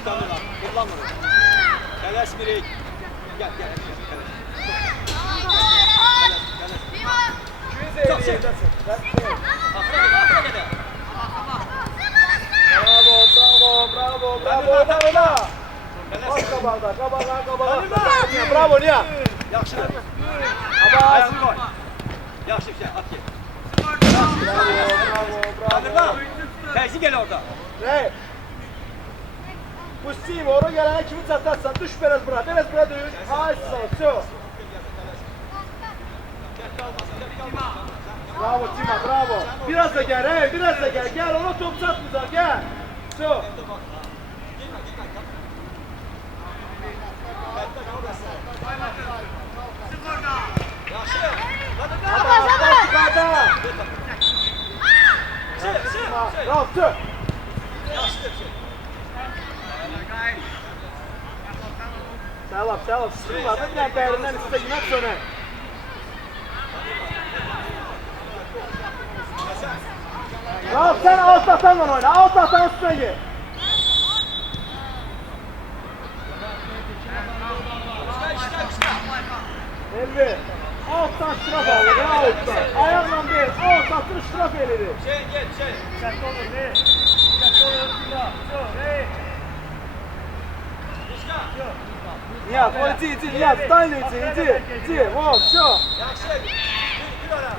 bir tane var. Kullanma. Tələsmirik. Gel. Bravo. Qabağa. Bravo, Nihat. Yaxşı. Ayağını koy. Yaxşı bir şey, at gel. Bravo. Terzi gel orada. Ne? Pustimo, oraya gelene kimi çatarsan, düş biraz bura düş. Ay sağ ol, Bravo Tima, bravo. Biraz da gel, Gel, ona top çatmayacak, gel. Su. Bravo, su. Selam. Sıkılmadın, ben değerinden üstte günah söne. Bravo, sen alt tahtanla oyna, alt tahtanın üstüne gir. Elvi, alttan şıraf alır, alttan. Ayakla değil, alttan şıraf elir. Gel. Dikkatli olur, ne? Dikkatli olur, ne? Nihat, o Nihat, stayla ici. Vur, şu. Yaxşı.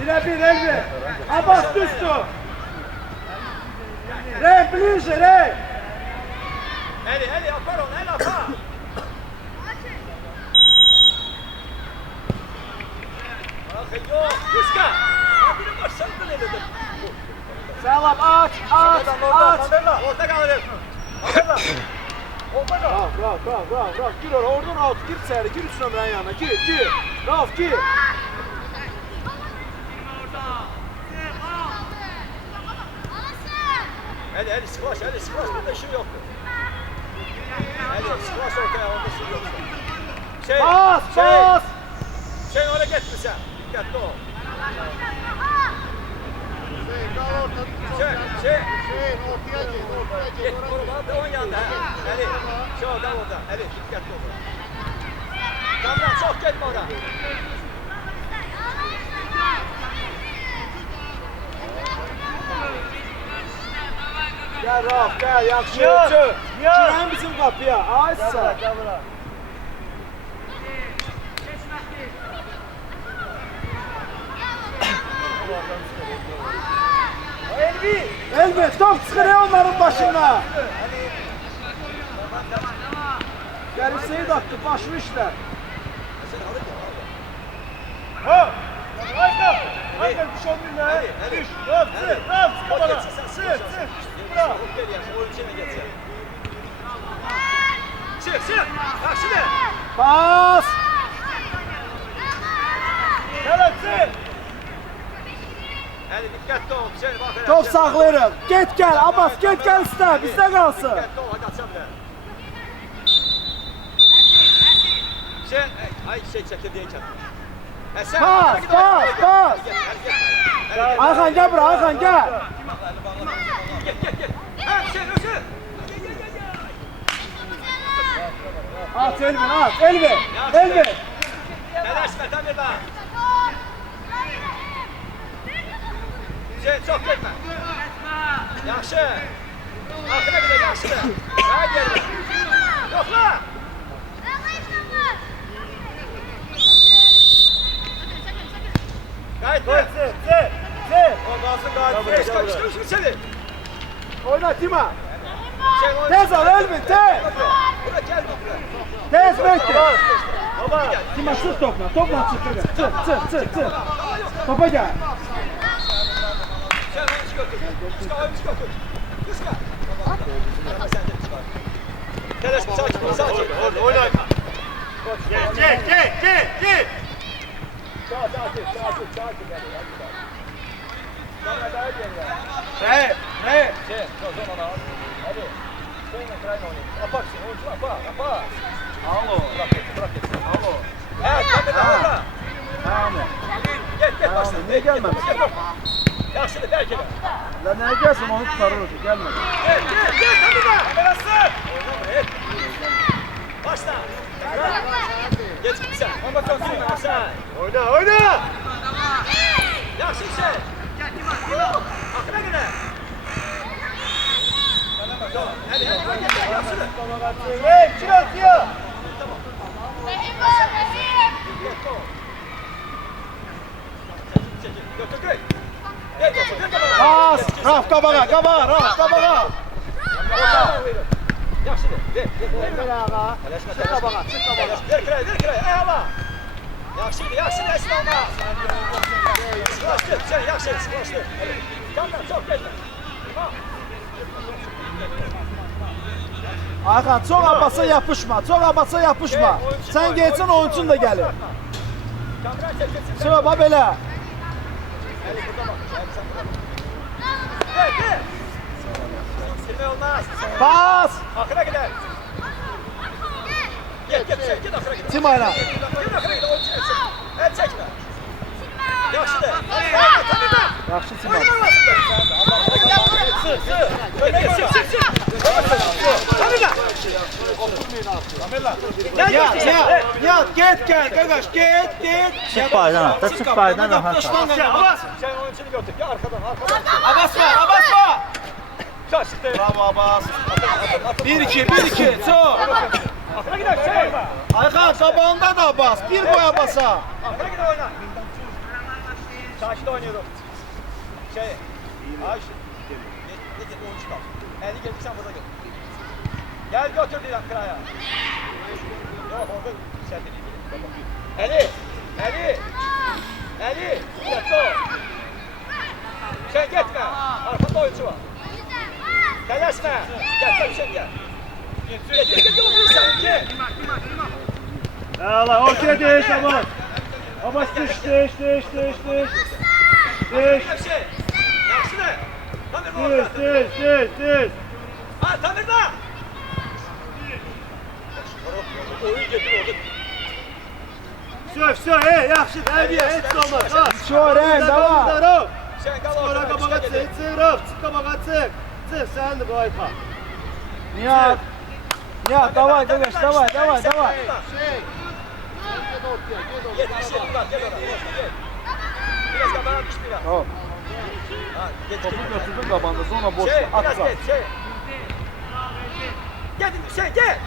Bir Elvi. Abbas düştü. Rey, bliže, Rey. Eli, apar onu, el apar. Yok, Kuşka. Abinin başlarından eledim. Selam, aç. Orta kalır. Bravo. Gir oraya, oradan out, gir içeri, gir 3 nömrənin yanına, gir. Rauf, gir. Eli, sıklaş, burada işim yoktu. Eli, sıklaş ortaya, orada işim yoktu. Bas. Şey oraya getirmişsen, dikkatli ol. Git, koruma, da 10 yanında. Eli, oradan. Eli, dikkatli ol. Kamran, çok gitme oradan. Gel Rauf, gel, yaxşı. Girən bizim qapıya, aysa. Elvi, top çıxır onların başına. Gəlib Seyid attı, başını işlər. Haydi, düş onunla. Düş. Rauf, kabana. Sır. Bravo. Çık. Yaxşıdır. Bas. Sır. Eli, dikkatli ol. Top saxlayırıq. Get gəl, Abbas, get gəl istə, bizdə qalsın. Dikkatli ol, hadi açam da. Çekirdeği çek. Bas. Ayxan, gəl bura, Ayxan, gəl. Gel. At Elvi. Tələşmə, Tamir bak. Çok gitme. Yaxşı. Arkana gidelim, yaxşıdır. Haydi gel. Yokla. Gayet mi? Sır. Çıkın içeri. Oyna Tima. Tez al Elvi, tez. Buraya gel buraya. Tez bekle. Baba. Tima sür topla çık. Topa gel. Sen onu çıkart. Kıska. Sen de çıkar. Tələşmə, sakin. Oyna. Çek. Rey. Hadi. Apar. Alo. Bırak etsin. Evet, orada. Tamam. Gel başla. Ne gelmemiş? Yaxşıdır, bəlkə də. La nə gəlsin onu tutarır ki, gəlmə. Gel, tanıma. Kamerası. Başla. Geç gitsen. Ama çok sürme sen. Oyna. Yaxşı şey. Akına göre. Hadi, yaxşıdır. Hey, kim atıyor? Götür. Gel, Pas! Raf qabağa, Raf qabağa. Yaxşıdır. Ver. Ver ağa. Çık qabağa. Ver kirayı. Ayala. Yaxşıdır, əsl olmaz. Sıklaşdır, sen yaxşı, sıklaşdır. Kamdan çok geçme. Ayxan, çox Abbasa yapışma. Sən geçsən oyuncun da gəlir. Kamdan çekilsin. Sonra bax belə. Eli burada bak. Ver. Silme olmaz. Pas! Akına gider. Git akına gider. Timayla. Git akına gider, oyuncu etsin. El çekme. Yaxşıdır. Yaxşı Timay. Ya, get gel, qardaş, get. Çık baydan rahat. Sen oyuncunu götür. Gel arkadan. Abbas var. Kaçtı. Bravo Abbas. 1-2, çok. Akına gider. Şey. Ayxan, qabağında da Abbas. Bir boy Abbas'a. Akına gider oyna. Karşıda oynuyorum. Ayşe. Git oyuncu kal. Eli geldi sen burada gel. Gel götür diye kıraya. Yok orada sen de Eli. Git o. Sen gitme. Arkanda oyuncu var. Telaşma. Gel bir şey gel. Git. Allah, okey değiş ama. Ama değiş. Bir şey. Yaxşı ne? Değiş. Ha Tamir'da. Oyun getir orada. Все, yaxşı, hərbiyə, heç nə olmaz. Ha. Şören, davam. Sen kal Sonra orada. qabağa çıx, Raf, çıx qabağa çıx. Çıx, səndir bu Ayxa. Nihat, davay qardaş, davay. Yetmiş var. Gel oraya. Gel. Biraz kameranın düştü ya. Tamam. Ha, geç. Topu götürdün qabağında, sonra boş Biraz atsa. geç. Gel.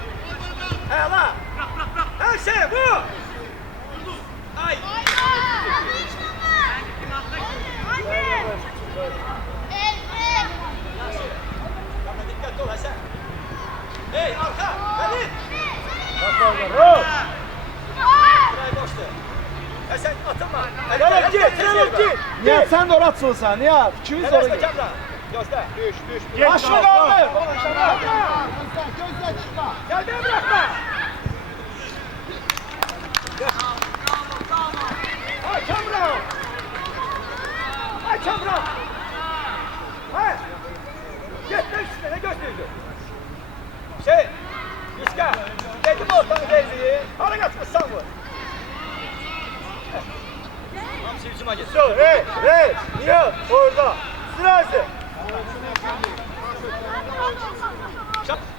Hala. Her şey bu. Ay. Dikkatli ol Hasan. Hey arka. Hadi. Burayı boştu. Hasan atılma. Git. Nihat, sən də ora açılsan, Nihat. 200 ora Gözle gel. Kamran. Gözle. Geç, Başını qaldır. Gel beni bırakma. Ay Kamran. Ha. Gitme üstüne ne gösteriyorsun? Yüzka. Dedim ortanı devriyi. Hala kaçmışsan bu. Hamsi yüzüme git. Hey, Nihat, orada. Sırası.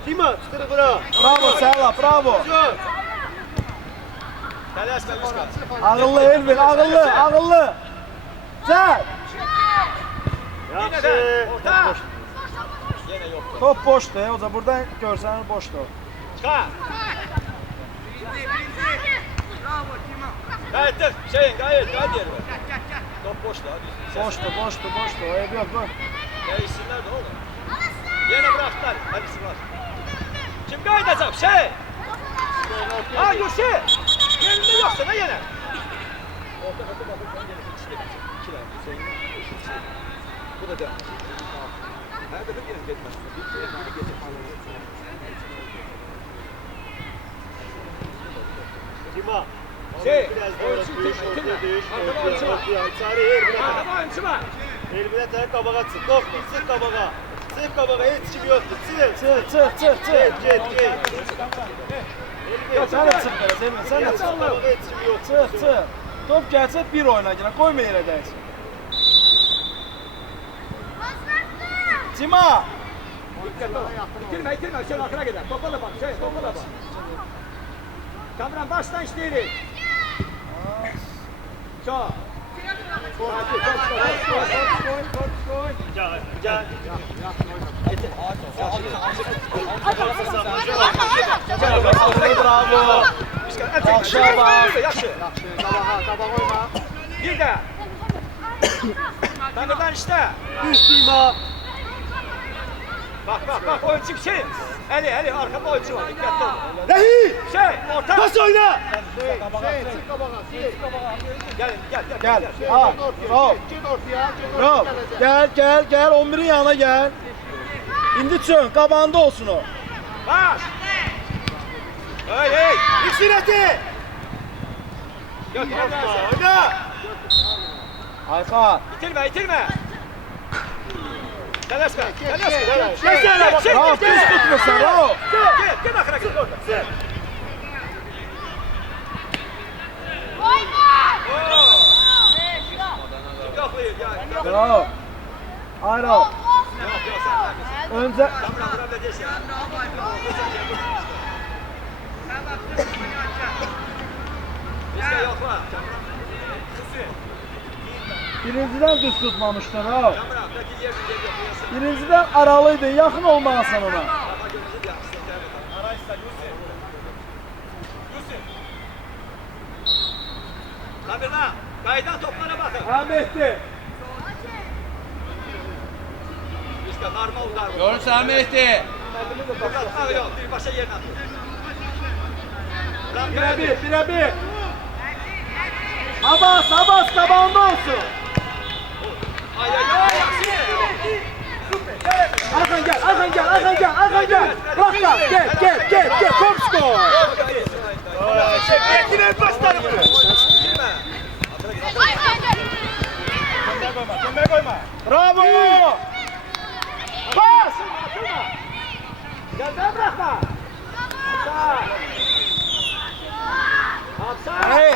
Tima, çıtırı bura. Bravo Səhla, bravo. Telaşma Yüzka. Ağıllı Elvin, ağıllı. Çək. Yine de orta. Yine yok. Top boşdur, o da buradan görsən boşdur. Çıkar. Gayet gayet. Top boştu abi. Boşdur. Eybi yok. Değişsinler de oğlum. Yine bıraktılar. Hadi var. Kim kaydacak? Ha Gülşi. Yerinde yoksa ne yine? Orta kapı bakın. Bu da devam. Her de bir yere geçmez. Bir geçer. Tima. Biraz oyuncu düş. Arkada oyuncu var. Sarı Elbine. Arkada oyuncu var. Elbine tek qabağa çıx. Doktor, çıx qabağa. Çıx qabağa, heç kim yoxdur. Çıx. Get. Sən də çıx belə, Sevin, sən də çıx. Qabağa heç kim yoxdur. Çıx. Top gəlsə bir oyuna girə, qoyma yerə dəysin. Cima. Dikkat ol. Bitirme. Şöyle arkana gider. Topa da bak. Topa da bak. Kamran baştan işleyelim. Çok. Bravo. Yaxşı bak. Yaxşı. Qabağa oyma. Bir de. Tanrıdan işte. Üst ima. Bak oyuncu bir şey. Eli arkada oyuncu var. Dikkatli ol. Rehi! Orta. Pas oyna! Çık qabağa. Gel. Gel. Ha. Bravo. Bravo. Gel. 11'in yanına gel. İndi çön. Qabağında olsun o. Baş. Hey. İksireti! Yok. Oyna! Ayxan. İtilme. Tələsmə. Bravo. Düz tutmuşsan. Bravo. Gel axıra gel. Yoxlayır, gel. Bravo. Ayro. Yox, sən. Önce Kamran bura verəcəksən. Bizə yoxla. birinciden düz tutmamıştın ha. Kamran, bəlkə yer yoxlayasın. Birinciden aralıydı. Yakın olmalısın ona. Amma gözünüzü yaxşısın. Kamran, qaydan toplara baxın. Ahmet'ti. Bizə normal udarım. Görürsən Mehdi? Yok, birbaşa yerine at. Bire bir. Abbas qabağında olsun. Ay, yaxşı. Arkan gel. Bırak da. Gel. Top skor. Çekmeyin başları bunu! Kember koyma! Bravo. Bas. Gəldən bırakma. Hey.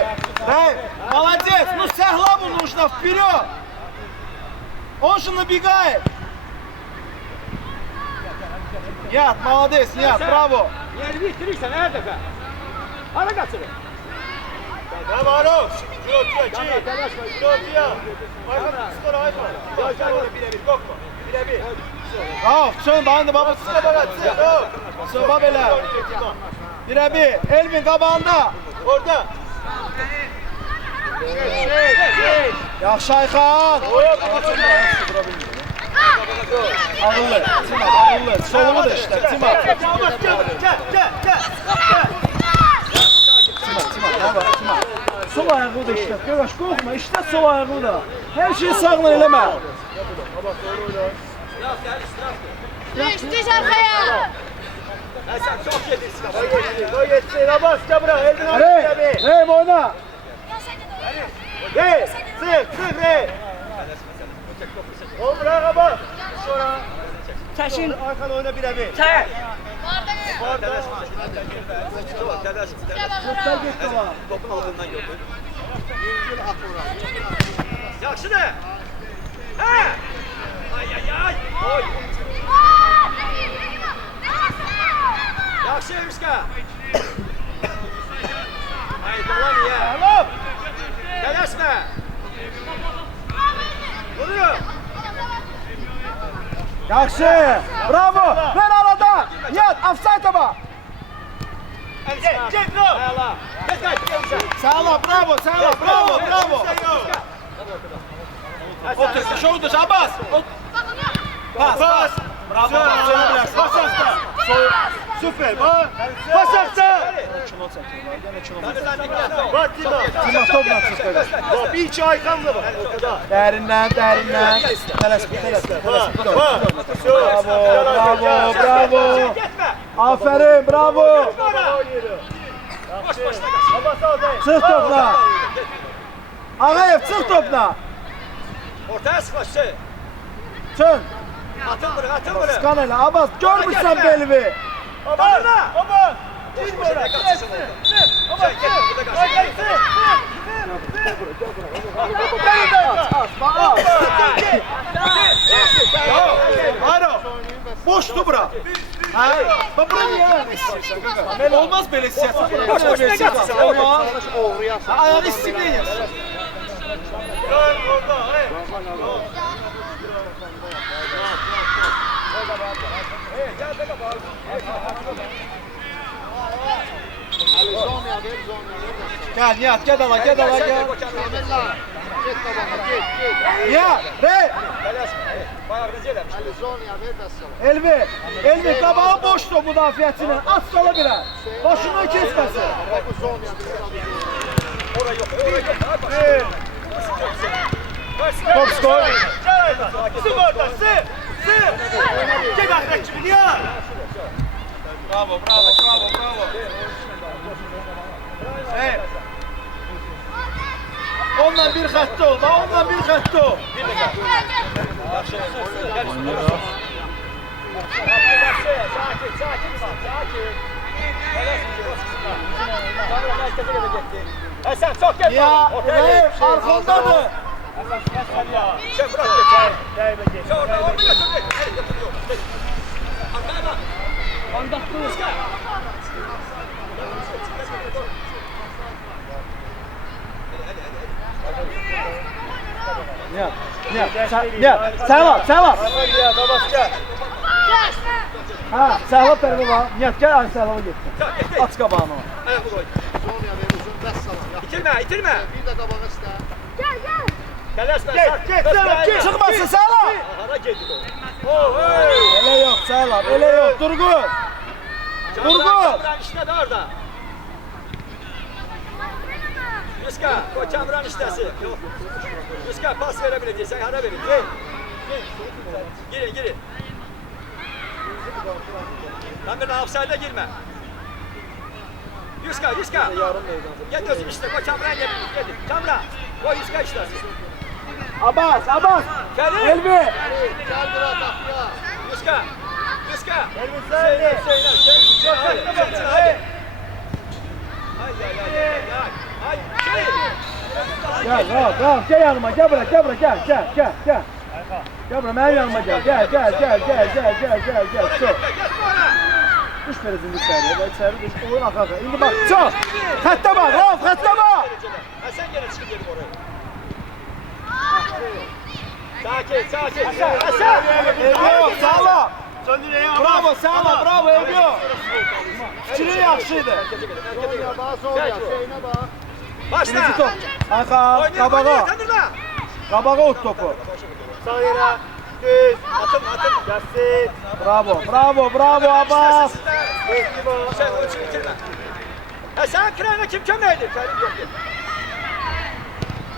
Молодец. Ну сяглаву нужно вперед. Он же набегает. Nihat, молодец, Nihat, bravo. Yeri bitirirsən hər dəfə. Hara qaçırır? Bravo Aros! Şurotya, Şurotya! Ayhan, skor Ayhan! Birebir, korkma! Birebir! Bravo, çön dayındı baba. Sıra bana, sıra! Sıva belə. Bire bir, Elvin qabağında. Orada! Yaxşı Ayxan. Ağıllı, Cima, ağıllı. Solunu da işte, Cima. Gel! Cima. Sol ayağı da işlet. Yavaş korkma, işlet sol ayağı da. Her şeyi sağla eləmə. Düş arkaya. Sən çox gedirsin. Koy yetsin, Abbas, Cabra, Elvin oyna birebir! Hey, oyna. Gel! Sık, Rey! Oğlum bırak Abbas! Sonra... Taşın. Ayhan oyna birebir! Çay. Göster git dola. Topun altından götür. Yaxşı da. Hə! Ay. Oy. Yaxşı Emişka. Ay dolan ya. Tamam! Tələsmə. Vuruyor. Yaxşı. Bravo. Ver arada. Nihat, offside bak. Gel, bro! Ayala. Geç. Sağla, bravo. Otur, şovu düş, Abbas. Pas. Bravo. Pas hasta! Süper, bak! Pas hasta! Bak Dima! Cima, topla çıktı. Bak bir içi Ayhan da bak. O kadar. Derinden. Tələsmə. Bak! Bravo. Aferin, bravo. Boş boşuna qaç. Abbas al dayı. Çıx topla. Ağayev, çıx topla. Ortaya sıkıştı. Çön. Atın bunu. Skan elə. Abbas, görmürsən belvi. Abbas! Abbas! Boş Gir boşuna bora. qaçırsın orada. Abbas gir! Burada Ay qaç. gel Aro. boşdu bura. Ha? Bak bura niye vermişsin? Olmaz böyle siyasət. Boş boş ne yapsın? Olmaz. Ha, ayağını istikleyin. Gel orada. Hey. Gel Nihat, gel ala, gel ala, gel. Nihat, re. Bayağı rezil etmiş. Elvi, Elvi qabağı boşdu müdafiəçinin. At sola birə. Başını kesməsin. Oraya yok. Top skor. Sık orada, sık. Çek akreçimi ya. Bravo, bravo, bravo, bravo. Hey. Onunla bir xəttə ol, onunla bir xəttə ol. Sen çok geç. Ya, Reyf, arxondadır. Sen bırak geç. Sen orada götür. Arkaya bak. Nihat, Nihat, Səhvat. Ha, Səhvat tərəfə bax. Nihat, gəl aynı Səhvata getsin. Aç qabağını. Ayağını koy. İtirme. Tələsmə. Get, çıxmasın Səhvat. Hara geldik o? Elə yox, Səhvat, elə yox. Durğuz. Kamran işte de orada. Yuska, koy Kamran iştesi. Yuska pas verebileceksen hara verin. Girin. Kamran offside'e girme. Yuska. Gel gözüm işte, koy Kamran gelin. Kamran, koy Yuska iştesi. Abbas. Kerim. Elvi. Yuska. Elvi söyle. Hadi. Ay. Gel, gel yanıma, gel buraya, gel. Gel buraya, benim yanıma gel. Gel. Çok. Düş verirsin içeri düş. Oyun arka. İndi bak, çok. Xəttə bak, Rauf, xəttə bak. Sen gene çıkıp gelip oraya. Sakin. Hasan. Elvi, sağlam. Söndüreye Bravo, sağlam, bravo, Elvi. Fikrin yaxşıydı. Başla. İkinci top. Arka, qabağa. Qabağa ot topu. Sağ yere. Düz. Atın. Gelsin. Bravo, Abbas. Sen o için bitirme. Sen Kıray'la kim kömeydi?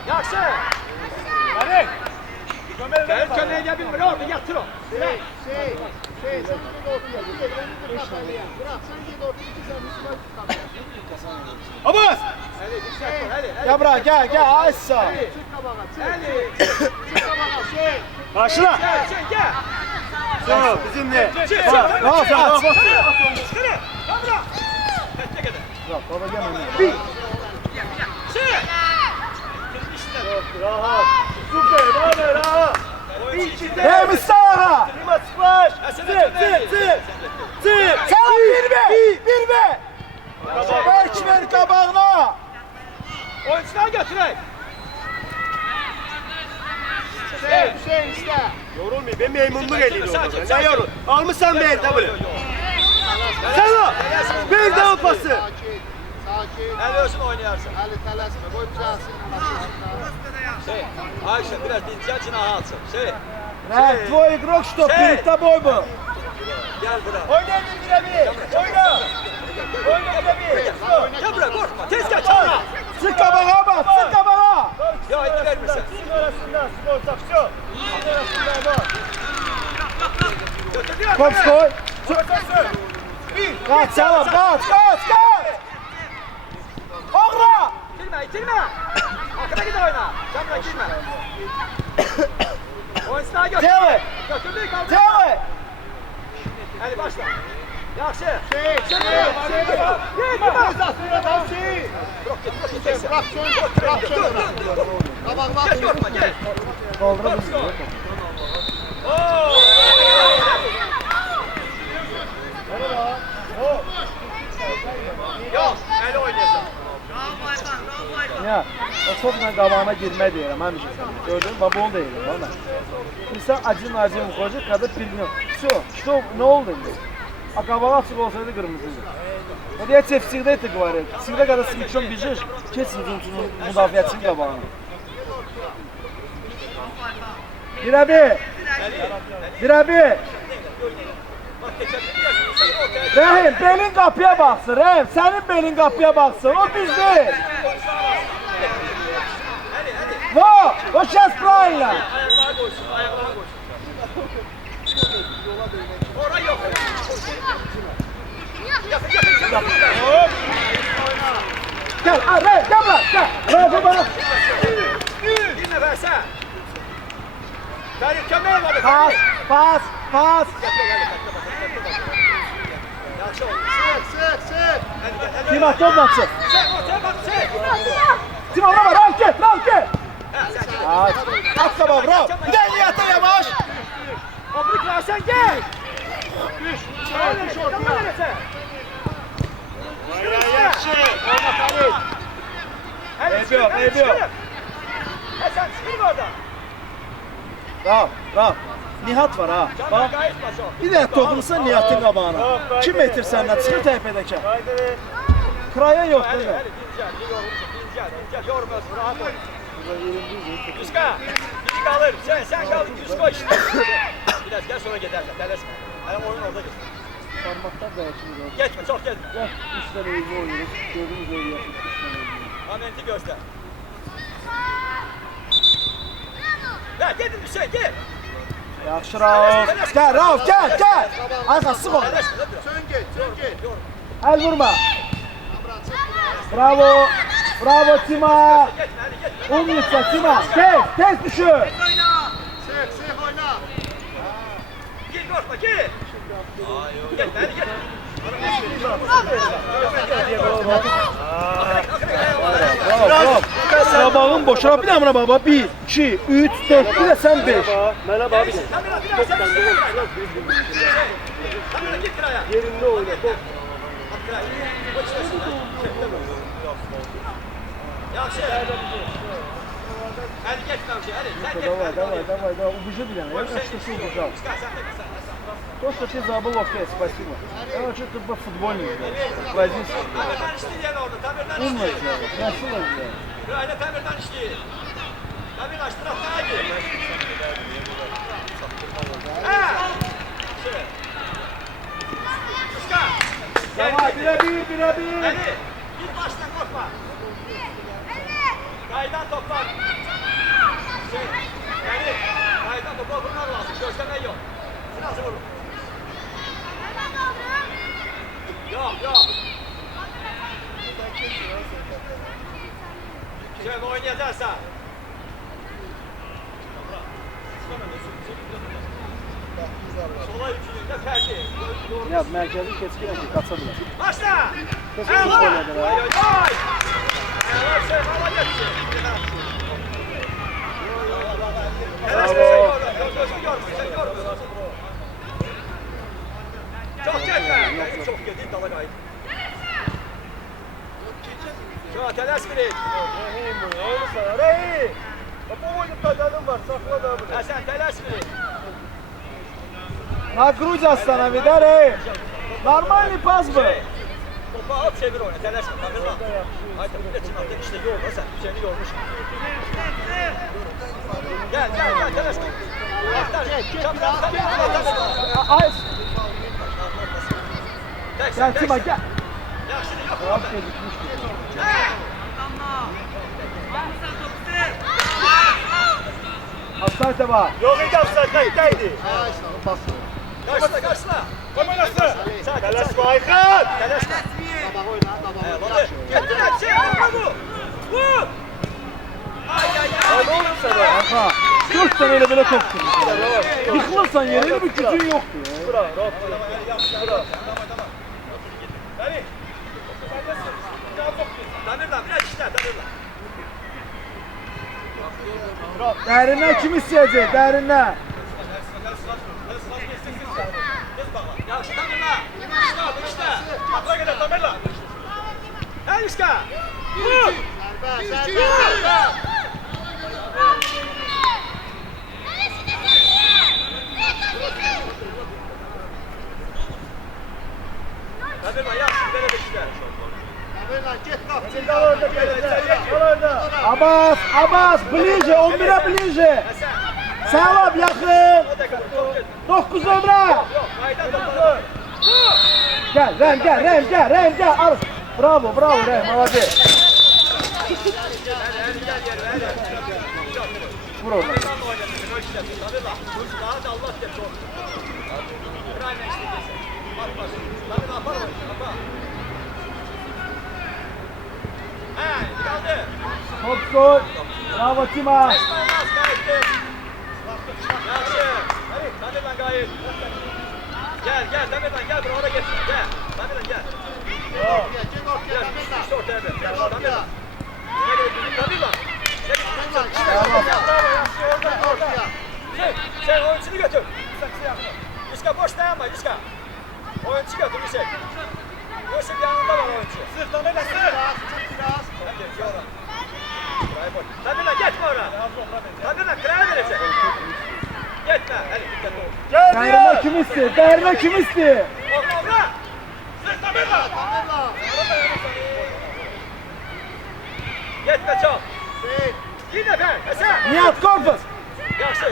Yakşı. Gel kömeğe gel bilmir. Orada yatır o. Abbas. Gel buraya, gel. Aysa. Karşıla. Gel. Sağ bizimle. Rauf, at. Çıkırı. Kamera. Kaçta kadar? Baba gelme. Rahat. Süper. Rahat. Hey Mustafa. Klima splash. Sık. Sana bir be. Belki ver qabağına. Oyuncular götürək. Hüseyin işte. Yorulmayın. Ben meymunluk eliyim orada. Ne yorul? Almışsan bir elde böyle. Sen o. Bir daha pası. Əli özün oynayarsan. Ayşe biraz dinçə cinaha alsın. Ne? Tvoj igrok što pirita bojbu. Gel bura. Oynayın bir. Oyna. Gel bura korkma. Tez gel çağıra. Sık qabağa bak, sık qabağa. Ya indi vermirsən. Sizin arasında skor saksı. Sizin arasında var. Götür. Top skoy. Bir. Kaç salam, kaç. Oğra. İtirme. Arkada gidin oyna. Camra girme. Oyuncular götür. Teve. Götürdük kaldı. Teve. Hadi başla. Yaxşı. Gel korkma gel. Doldurabilir. Ya, o topla qabağına girmə deyirəm, həmişə sənə. Gördün, babol deyirəm bana. İnsan acın qoyacaq, kadar birini. Что, ne oldu indi? A qabağı açıq olsaydı qırmızıydı. O diye çefçikdə eti var. Çifdə kadar smikşon bijir, kes hücumçunun müdafiəçinin qabağına. Bir abi. Rahim, belin kapıya baksın, Rahim. Senin belin kapıya baksın, o biz değil. O şans правильно. Ayaklara koysun, ayaklara koysun. Oraya yok. Gel, Rahim, gel lan, gel. Rahim bana. Bir nefer sen. Ferit kömeğe var. Pas. Yaxşı oldu. Sık. Tima, topla çık. Sen ortaya bak, sen. Tima, Rav gel. Sen gel. At sabah, Rav. Bir de niyete yavaş. Obrik versen gel. Tamam öyle sen. Eybi yok. Sen çıkır oradan. Rav. Nihat var ha. Canım Bak. gayet başı o. Bir de dokunsan Nihat'ın qabağına. 2 metr səndən çıxır təpədəkə. Kraya yok Hadi değil mi? dinleyeceğim. Yormasın, rahat ol. Yuska, biri kalır. Sen kal, Yuska işte. Biraz gel sonra gidersen, telesme. Hani oyun orada git. Parmaklar da açılıyor. Geçme, çok geçme. Gel, 3 tane oyunu oynuyoruz. Gördüğünüz oyunu yapıyoruz. Amenti göster. Ver, gidin Hüseyin, gel. Yaxşı Rauf. Gel Rauf, gel. Ayqa sıx onu. Telesme, dur. Sön git. El vurma. Bravo Tima. Geçme, hadi geçme. Umnitsa Tima. Tez düşür. Sık oyna. Gel, korkma, gel. Geçme, hadi geçme. Bravo. Sabahın boşuna bir de amına baba. 1, 2, 3, 4. Bir de sen 5. Merhaba abi. Kamera, biraz sen Kamera, git kiraya. Yerinde oyna. Yaxşı. Hadi geç Kamşi, hadi. Sen geç. Давай. Убежи, блин. Я что шел убежал. То, что ты забыл, окей, спасибо. Я что-то по футбольному играю. Возись. Tamirden işleyen orada, tamirden Умно işleyen. сделал. Красиво сделал. Böyle tamirden işleyen. Tamir aç, taraftan hadi. Ha! Şöyle. Kıska. Давай, birebir. Hadi. Git baştan korkma. Kaydan toplar. Yani kaydan toplar vurmak lazım. Gözleme yok. Nasıl vurur? Yok. Şöyle oynayacaksa. Sola üçününde Ferdi. Yaz, merkezi keskin açı, kaçabilir. Başla! Kesin Ela! oynadı be. Ay! Ela şey bana geçti. Bravo. Gözünü görmüyor, sen görmüyorsun. Çok çekme. Çok yedi, dala kaydı. Şu an teles biri. Rahim. Bu oyun tadalım var. Sakla da bunu. Ha sen teles biri. Nagruc aslanı bir de rey. Normal bir pas bu. Topu al çevir oyna, telaşma, tamirlan. Haydi bir de çınakta işte yorma sen, Hüseyin'i yormuşsun. Gel, telaşma. Ay, Tek gel Tima gel. Yaxşıdır, yok. Rauf gözükmüş. Aslan teba. Yok edeceğim saklaydaydı. Karşıla. Kamerası. Telaşma Aykan. Telaşma. Eyvallah. Getir lan, şey, vurma bu. Vur. Ay. Ne olur sana? Aha. 4 tane öyle böyle top tutmuş. Yıkılırsan yere bir gücün yoktu ya. Bura, Rauf. Bura. Hadi. Tamirlan, biraz işler, tamirlan. Derinden kim isteyecek? Derinden. Yaxşı tamirlan. İşte. Atla kadar tamirlan. Hadi İşka. Vur. Hadi lan yapsın böyle bir şeyler. Abbas, bliže, 11'e bliže. Sevap yakın. 9 ömre. Yok, aydan topu. Gel, Rem, gel. Al. Bravo, Rem, молодец. Vur oradan. Top gol. Bravo Tima. Gel, Demirhan gel buraya geç. Gel. Demirhan gel. İşte ortaya ver. Demirhan. Demirhan. Sen oyuncunu götür. Yüzka boş dayanma Yüzka. Oyuncu götür Yüzek. Yusuf yanında var oyuncu. Sırf Demirhan sırf. Hadi yola. Demirhan geçme oraya. Demirhan kıraya verecek. Gitme. Hadi dikkat ol. Değerine kim isti? Orta bırak. Sırf Demirhan. Gitme çok. Yine ben. Esen. Nihat Korkuz. Yaxşı.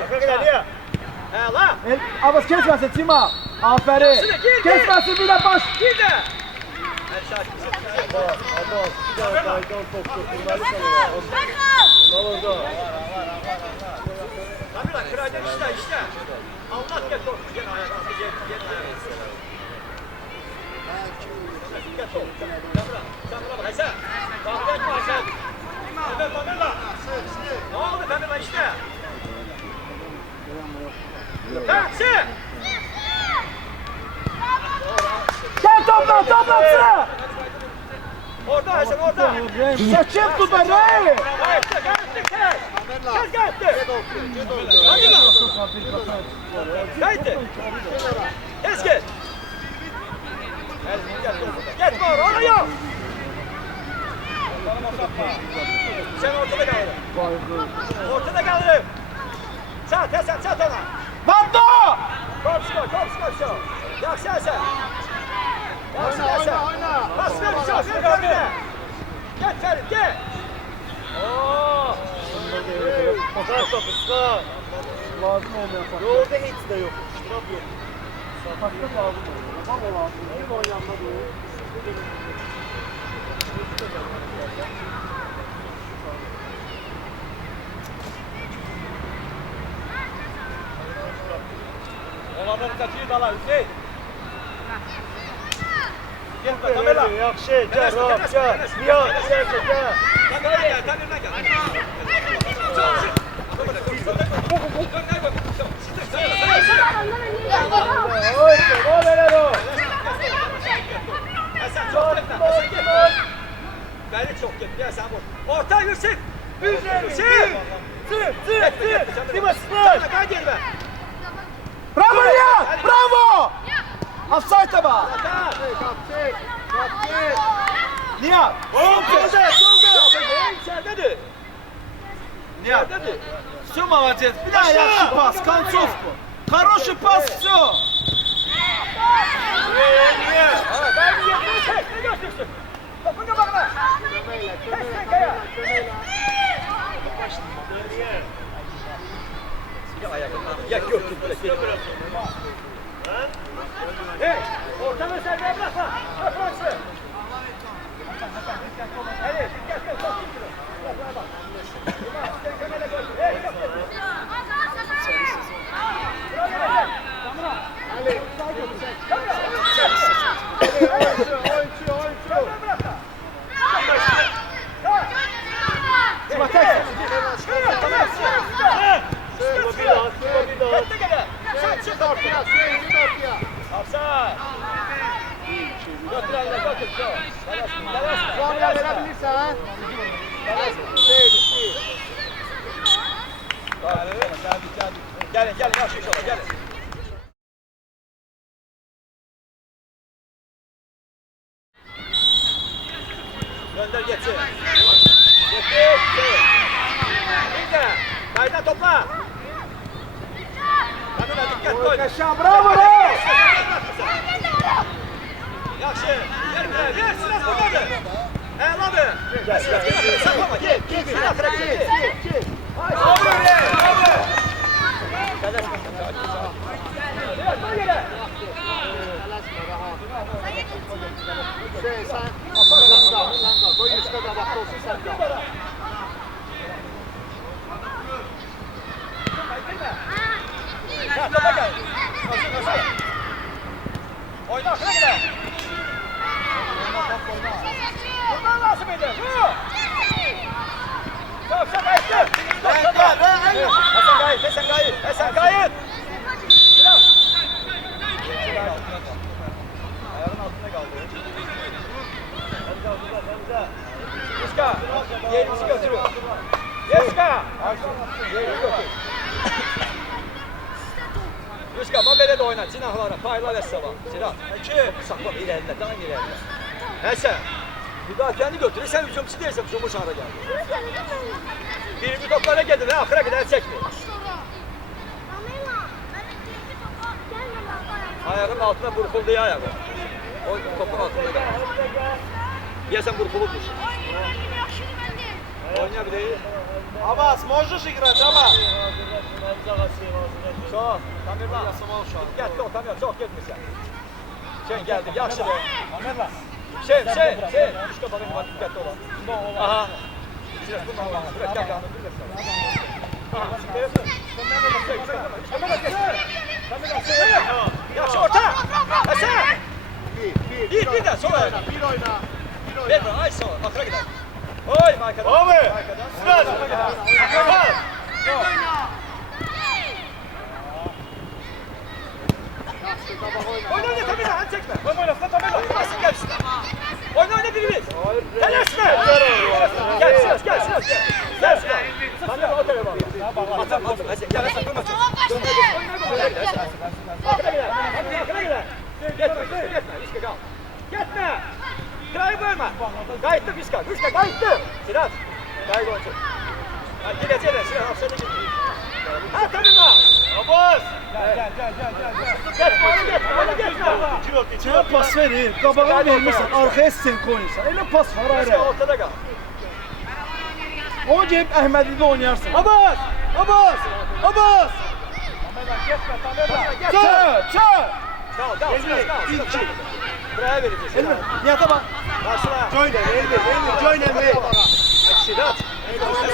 Hə la. Abbas kesmesin Tima. Aferin. Kesmesin bir de baş. Bir də. Hadi Şakir. Kamila kıraydan işlə. Allah get ol. Gel ayağa. Gel ayağa. Dikkat ol. Kamila. Sen buna bak. Hasan. Kalkacak mı Hasan? Kamila. Ne oldu Kamila işte? Taksi! Gel topla. Orada Hasan orada. Saçım tut ben Rey. Eski. Gitme oraya yok. Sen ortada kaldın. Ortada kaldın. Sat ona. Batto. Top skor. Yaxşı Hasan. Pas ver Ferit'e. Gel Ferit gel. Oo. Lazım olmayan saklı. Yolda hiç de yok. Şurap yok. Saklı lazım oluyor. Baba lazım. Bir gol yanına doğru. Olanları kaçıyı dala Hüseyin. Gel Kamila. Yaxşı, gel, Rab, gel. Nihat, gel. Kamila gel, Kamila gel. Gol verer o. Hasan çok gitme, Hasan gitme. Beni çok gitti ya sen vur. Orta Yusuf. Yusuf. Sana girme. Bravo Nihat. Bravo. Offside'e bak. Nihat. İçeridedir. Nihat. Все, молодец. Bir daha yaxşı pas. Konцовку. Хороший pas, все. Ben yerini çek, ne götürsün? Topun kabağına. Tek ayağa. Yak yok. Hey, orta mesafeye bırakma. Bak orası. Hadi, dikkat et. Bak. Hey, Gelin, yaxşı iş olur, gelin. Gönder geçsin. Hemen topla. Kamera dikkat koy. Qəşəng, bravo, bravo. Yaxşı. Ver, ver, Sinan buradadır. Əladır. Saklama, gel. Sinan tərəf gel. Abi, abi. Sen da. Koy üstte de bak olsun sen de. Ya, topa gel. Oyna, şuna gidelim. Buradan lazım edin. Tamam, sen kayıttın. Hasan kayıt, Hasan kayıt. Hasan kayıt. Sinan. Ayağının altında kaldı. Yuska, yerimizi götürün. Yuska. Yerimizi götür. Yuska, bak belə də oyna. Cinahlara, paylar əsəba. Sinan. Sakla, ileride, daha ileride. Neyse. Müdafiəni götürür, sen hücumçu değilsen hücumu çağıra geldi. Birinci toplara geldin, ahıra kadar çekme. Ayağının altına burkuldu ya ayağı. O topun altında da. Yesen burkulupmuş. Oynayabilir. Abbas, можешь играть, Abbas? Çok. Tamirlan. Dikkatli ol Tamir, çok gitmişsin. Sen geldin, yaxşı be. Sen. Üç kafa benim, dikkatli ol. Aha. Biraz bundan bana, bırak gel yanına, yaxşı orta. Hasan. Bir de sol ayağına. Bir oyna. Ver bana, ay sol, akıra gidelim. Oy markadan. Abi. Sinan. Oyna Tamirlan, hadi çekme. Oyna Tamirlan. Nasıl gelsin? Oyna birimiz. Telaşma. Gel Sinan, gel Sinan. Gel Sinan. Tamirlan o tarafa bak. Atam. Gel Hasan, durma. Akıra gidelim. Gitme. İşte kal. Gitme. Kırayı bölme. Kayıttı Fiska. Kayıttı. Sinan. Kayıt olsun. Gideceğiz Sinan. Hapsede git. Ha Tamirlan. Abbas. Gitme. Sənə pas verir, qabağa vermirsən, arxaya sen koyursan. Elə pas var ayrı. Ortada kal. O gelip Əhmədidə oynayarsan. Abbas. Çö. Kal. İlki. Buraya vereceğiz. Yata bak. Karşıla. Join me. Sinan.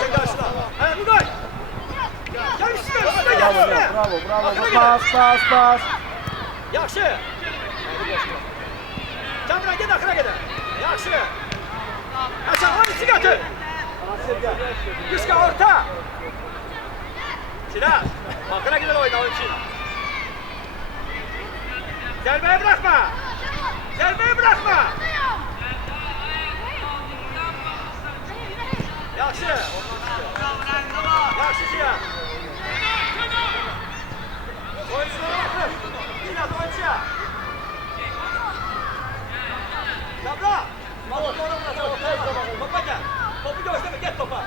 Sen karşıla. Ha Nugay. Gel üstüne. Bravo. Pas. Yaxşı. Kamran gel akıra gel. Yaxşı. Hasan onu içi götür. Yuska orta. Sinan. Akıra gider oyna onun için. Zerbeyi bırakma. Yaxşı. Yaxşı Sinan. Oyunculara bakın. Biraz oyuncuya. Sabra. Topa gel. Topu gösterme, gel topa.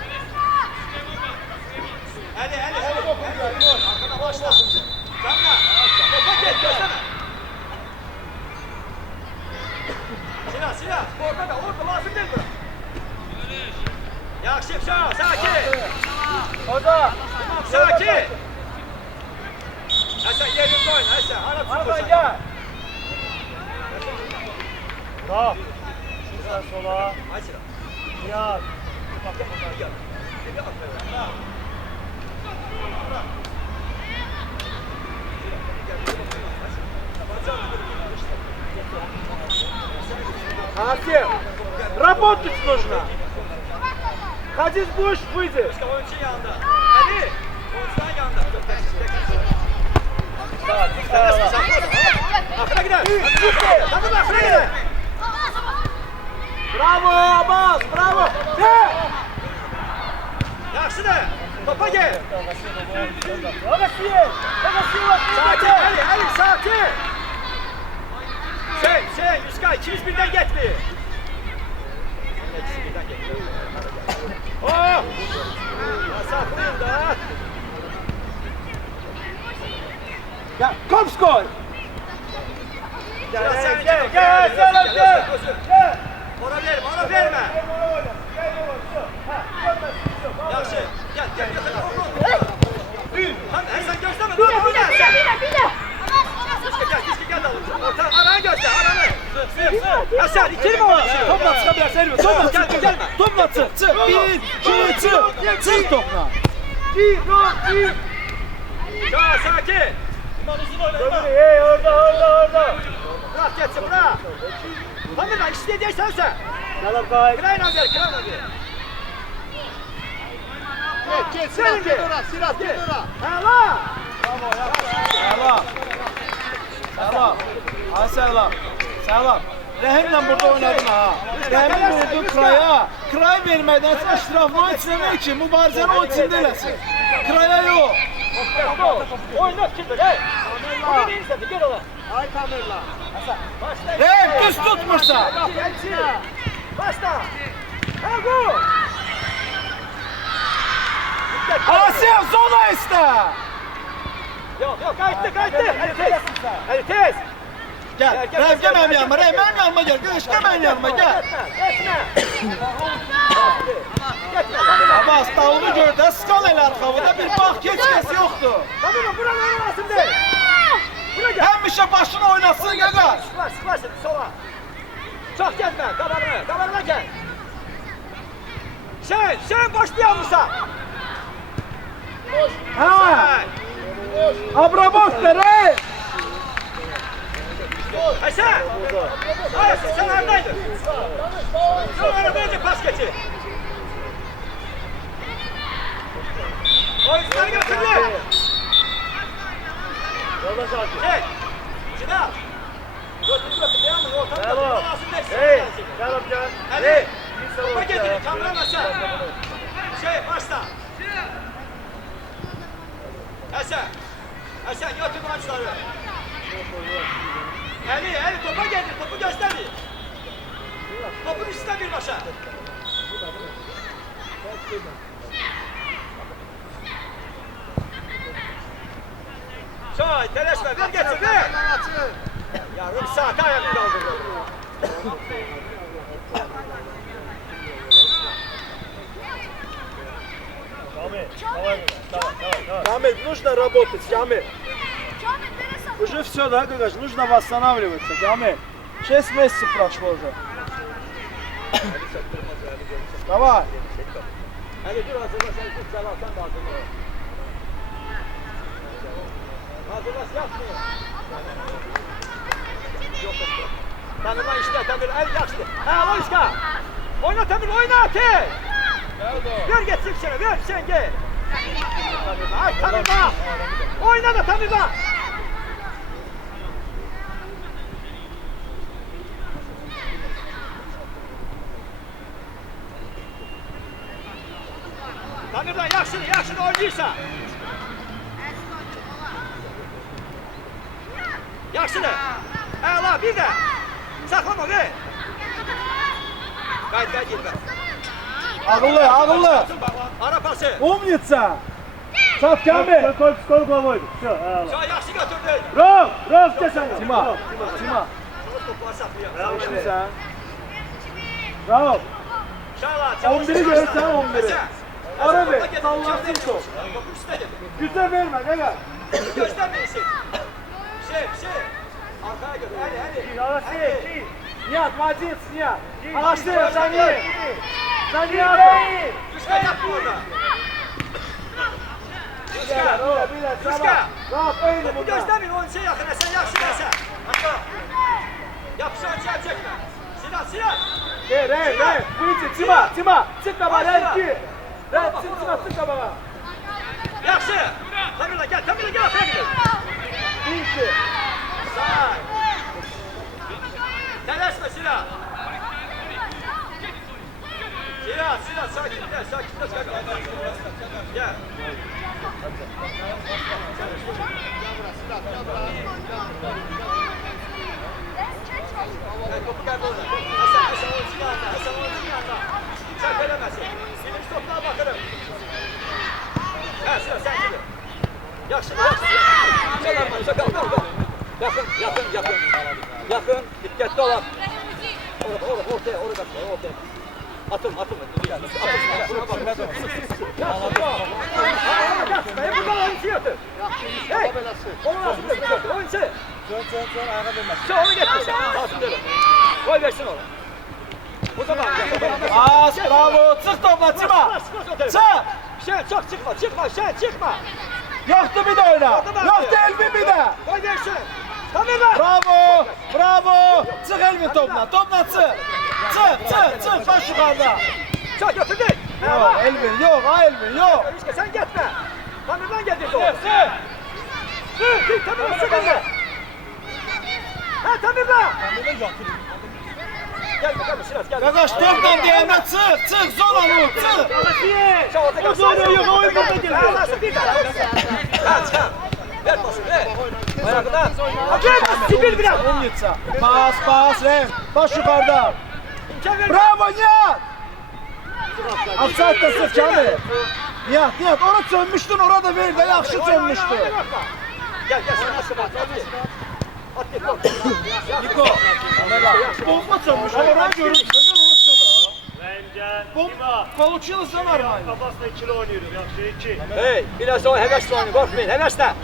Hadi. Arkana başla. Sabra. Topa gel, gösterme. Sinan. Orada lazım değil mi? Yaxşı, sakin. Hoca. Sakin. Hasan yerinde oyna Hasan. Aradan gel. Bravo. Güzel sola. Ay Sinan. Yat. Gel. Асим, работать нужно. Ходи с будешь, выйди. Oyuncunun yanında. Ali. Oyuncunun yanında. Akıra gider. Takım akıra gider. Bravo Abbas, bravo. Gel. Yaxşı da. Topa gel. Agasiyel. Sakin Ali sakin. Sen Yuska ikimiz birden gitmeyin. İkimiz birden gitmeyin. Oh! Sakin da. Gel, Kopskoy. Gel, Selam gel. Ona verme. Yaxşı, gel. Lan sen gösterme, lan bunu gel. Gel dalım. Orta aranı göster, aranı. Hasan, itirme onu. Topla çıkabilirsin. Topla çık. Gelme. Topla çık. 1, 2, çık. Çık topla. Ya sakin. Hey orada. Bırak geçsin, bırak. Tamam lan, isteyeceksen sen. Salam kay. Kirayla ver. Geç Sirat gel ora. Sirat gel ora. Hala. Selam. Rəhimlə burada oynadın ha. Rəhim vurdu Kraya. Kray verməkdən sonra iştiraflı o içinə ki, mübarizəni o içində eləsin. Kraya yox. Oynat kim böyle? Bugün iyi istedi, gel ola. Ay Tamerla. Rəhim düz tutmursa. Başla. Ha bu. Asya zona iste. Yok, kayıttı. Hadi tez. Gel, Rəhim gel mənim yanıma, Rəhim mənim yanıma gel. Qış gel mənim yanıma gel. Getme. Abbas, davulu gör də, skal elə arxavıda bir bax keçkəsi yoxdur. Tamam, buranın oynasın değil. Bura gel. Həmişə başını oynasın, qaqa. Sıklaşın, sola. Çok gezme, kabarına gel. Sen başlayalımsa. Ha, Abrabox'ta Rəhim. Hasan! Hasan sen neredeydin? Sen neredeydin pas geçir? Oyuncuları götürdü. Yolla sakin. Gel. Çınar. Götür. Devam et. Ortadan Tamam. olasın dersin. Hey. Gel amca. Hadi. Topa getirin. Kameraman başla. Hasan götür maçları. Eli topa getir. Topu göster. Topun üstüne bir başa. Çay, telaşma, ver geçsin, ver! Yarım saate ayakta kaldırdı. Камиль, нужно работать, Камиль. Уже все, да, Гагаш? Нужно восстанавливаться, Камиль. 6 месяцев прошло уже. Давай. Hadi dur hazırla, sen tut Celal'dan da hazırla. Hazırlaş, yapmıyor. Tanıma işte, Temir, el yaxşı. Ha, Loyska! Oyna Temir, oyna, tez! Ver geçsin içeri, ver sen gel. Ay Temir'la! Oyna da Temir'la! Temir'la yaxşı oynayırsa. Yaxşıdır. Əla, bir də. Saxlama, ver. Qayıt, girmə. Ağıllı. Ara pası. Umnitsa. Çat Kamil. Skol koydu. Şu. Şah yaxşı götürdün. Rauf desene. Tima. Toplar saxlayaq. Kimsən? Rauf. Şahla, 11'i görürsən 11'i. Ara ver. Sallansın top. Topun üstüne gel. Güzel verme Gaga. Göstermeysin. Şey. Arkaya gör. Hadi. Nihat, молодец, Nihat. Alıştır, sen ye. Sen Nihat. Rüzgar yapma orada. Rüzgar. Rauf, öyle Topu burada. göstermeyin. Onun şey yakına. Sen yaxşı versən. Hatta. Yapışan çel çekme. Sinan. Rey. Выйди, Тима. Çık kabağa, Rey. Çık kabağa. Yaxşı. Temir'le gel. Arkaya gel. İyi. Say. Telaşma Sinan. Sinan sakinleş. Gel. Topu kayboldu. Hasan oyuncu yanında. Sen veremezsin. Birinci topuna bakarım. Sinan sen şimdi. Yaxşı. Çakal. yakın, yakın. Yakın, dikkatli olun. Ortaya, oraya kaçma, ortaya. Atın. Atın. Buradan oyuncu yatır. Hey, onu nasıl yatır? Oyuncu. ayağa dönmez. Onu getir. Altın dedim. Koy versin onu. O zaman. As, bravo. Çık topla, çıkma. Çık. Şen, çok çıkma. Şen, çıkma. Yoktu bir de oyna. Yoktu Elvin bir de. Koy versin. Tamam lan. Bravo. Bravo. Çık Elvin topla. Topla çık. Çık. Baş yukarıda. Çok götürdük. Yok Elvin yok. Ha Elvin yok. İşte sen gitme. Tamirden geldik o. Dur, tamirden sıkılma. Ha tamirden. Gelme, Sinas gelme. Arkadaş topla diyene çık. Zona vur. Çık. Sen orta kalsın. Yok, oyun burada geliyor. Nasıl bir tane? Kaç. Ver pası, ver. Ayakından. Hakem, sipil biraz. Umnitsa. Pas. Baş yukarıda. İmkan ver. Bravo Nihat. Afsaytda sık Kamil. Nihat orada sönmüştün, orada ver de yaxşı sönmüştü. Gel, sen nasıl bak. At git, bak. Niko. Bomba sönmüş, orada görüntü. Bence. Получилось нормально. Kafasına ikili oynuyoruz. Yaxşı 2. Hey, biraz o hevesle oynayın, korkmayın, hevesle.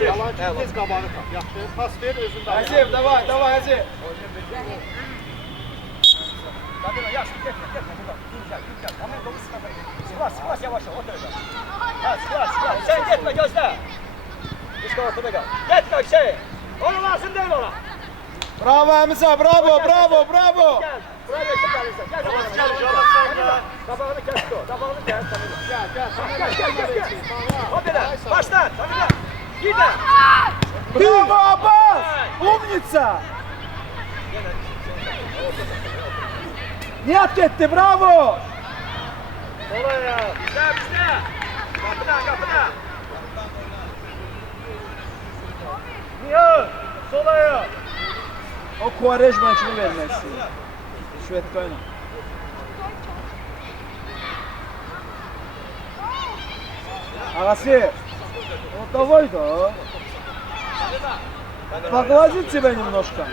Yalan tez qabanı tap. Yaxşı. Pas ver özündə. Azim, давай, Azim. Tamam, yaş, getme buradan. Gel. Tamam, dolu sıkma. Sıklas yavaş ol, otur öyle. Ha, sıklas. Sen gitme, gözle. İşte ortada kal. Gitme şey. Onu lazım değil ona. Bravo Hamza, bravo. Gel, buraya geçip gelirsen. Gel, gel. Kabağını kes o, kabağını kes. Gel. Hadi lan, başla, tamam. Gir de. Bravo Abbas. Umnitsa. Nihat gitti, bravo. Olaya. Bizde. Kapına. Niye? Sol ayağı. O Quaresma kimi vermək istəyir. Şvedka ilə. Ağası. O давай da. Поклади тебя немножко.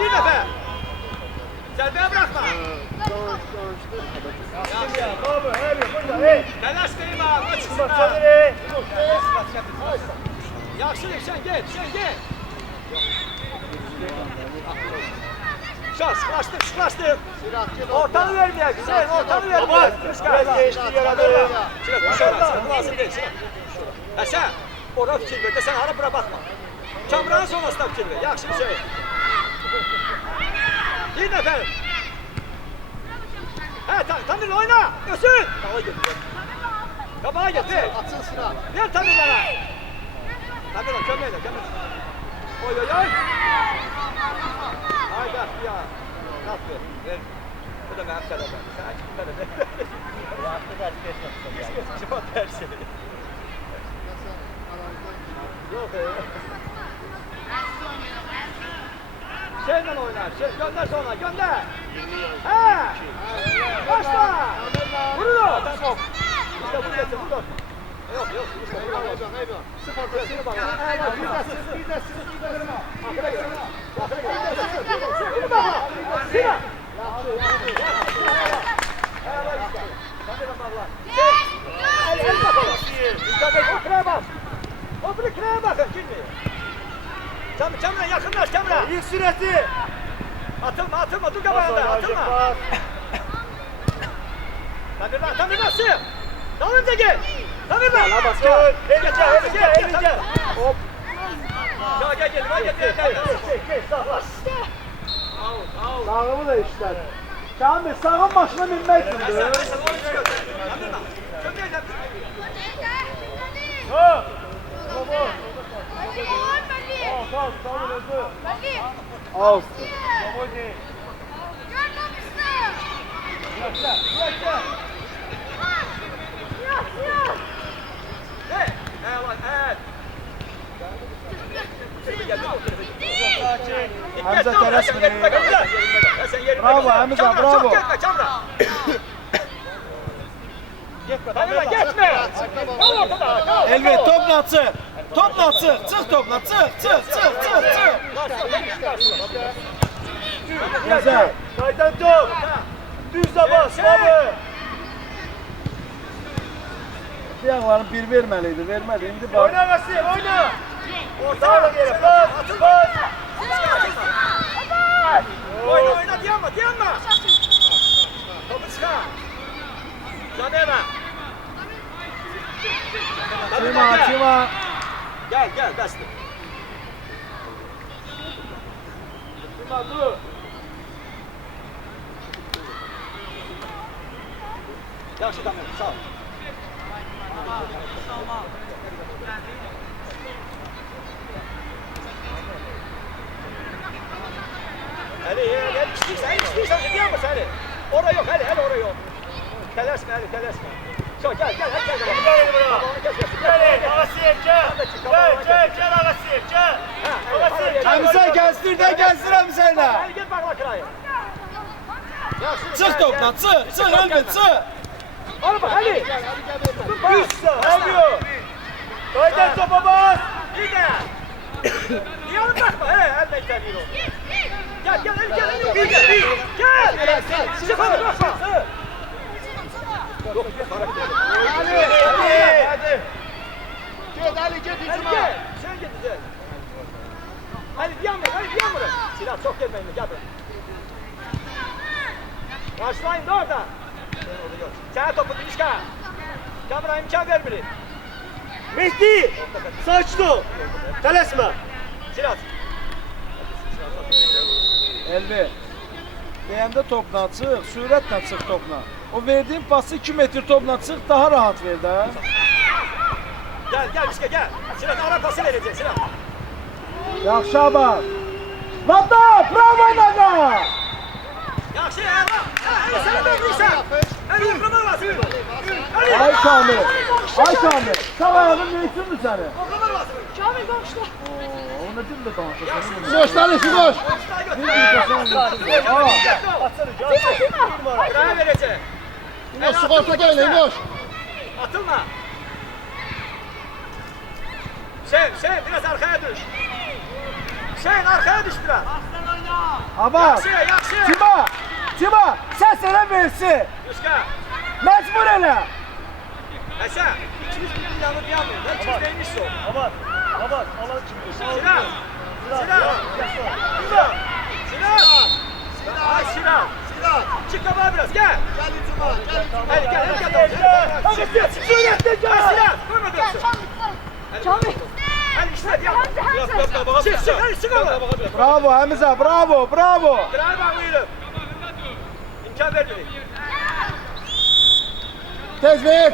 Bir nefer. Serbeye bırakma. Baba, hey. Telaş kıyma, açıksın. Yaxşıyım, sen git. Sıklaştır. Ortanı vermeyek, sen ortanı vermeyek. Biraz değişti yaradı. Sen orada fikir ver, sen hara bura bakma. Kamranın sonrasında fikir ver, yaxşı bir şey. Bir nefer. He, Tanrı oyna, ösün. Kabağa git, ver. Açın sıra. Ver Tanrı'lara. Tanrı'la, kömeyle. Oy. Ay bak ya. Nasıl? Ver. Bu da benim sebebim. Sen açık bir tane. Yaptı ders geçmek. Çıkma dersi. Yok Şeyle oynar. Gönder sonra, gönder. He. Başla. Vurun. İşte bu geçsin, vurun. Yok. İşte bu. Sıfır bak. Bir de O bir kiraya bakın, girmiyor. Çamına yakınlaş, çamına. İlk süreti. Atılma, dur kabağında, atılma. Tamirden sık. Dalınca gel. Tamirden. La basket. Elince. Hop. Gel. Gel, sağlaş. Sağımı da işler. Kamil, sağın başına binmeksin. Olsun. Hamza teres mi? Bravo Hamza, bravo. Elbet topla çık. Topla çık. Çık topla. Çık. Güzel. Qaydan top. Düz bas, baba. Ayaqlarını bir verməliydi, vermədi. İndi bax. Oyna Vasil, oyna. Ortaya gel. Bas. Oyna, dayanma. Topu çıkar. Canema. Çima. Gel, bəsdir. Çima dur. Yaxşı tamam, sağ ol. Hadi, istəyirsən, dayanma səni. Ora yox, hələ ora yox. Tələsmə, tələsmə. Gel, hadi gel. Gel, Vasil, gel. Gel Vasil, gel. Hamza gezdir Hamza'yla. Hadi gel bakla kırayı. Çık topla, çık Elbet, çık. Al bak, hadi. Almıyor. Qaydan topa bas. Bir de. Niye onu bakma? Elde içeriyor o. Gel. Gel. Çık hadi bakma. Yok, Hadi. Gel Ali, gel hücuma. Sen gideceksin. Hadi diyanmır. Silah çok gelmeyin, gel buraya. Başlayın da orada. Sen topu dişka. Kamera imkan vermeli. Mehdi. Saçlı. Tələsmə. Silah. Elbet. Deyəndə topla çıx, sürətlə çıx topla. O verdiğin pası 2 metr topla çıx, daha rahat ver də. Gel Miska gel. Silah ara pası verecek Silah. Yaxşı Abbas. Vata, bravo Naga. Yaxşı ya. Sen de vursan. Hadi oklama lazım. Ay Kamil. Sağ ayağın neysin mi seni? Oklama lazım. Kamil boşta. O ne cümle danışıyorsun? Boş lan işi boş. Kıraya verecek. Sigorta gelin boş. Atılma. Sen biraz arkaya düş. Sen arkaya düş biraz. Abbas. Yaxşı. Çima, ses elə versin. Yuska. Mecbur elə. Hasan. İkimiz birbirini yanıp yanmıyor. Ben ikimiz değilmiş o. Aman. Allah kim? Sinan. Ay Sinan. Çık kabağa biraz gel. Hadi gel. Sürekli gel Sinan. Koyma dönsün. Kamil. Hadi işte yap. Çık hadi çık kabağa. Bravo Hamza, bravo. Kıraya bağlayalım. İmkan vermedik. Tez ver.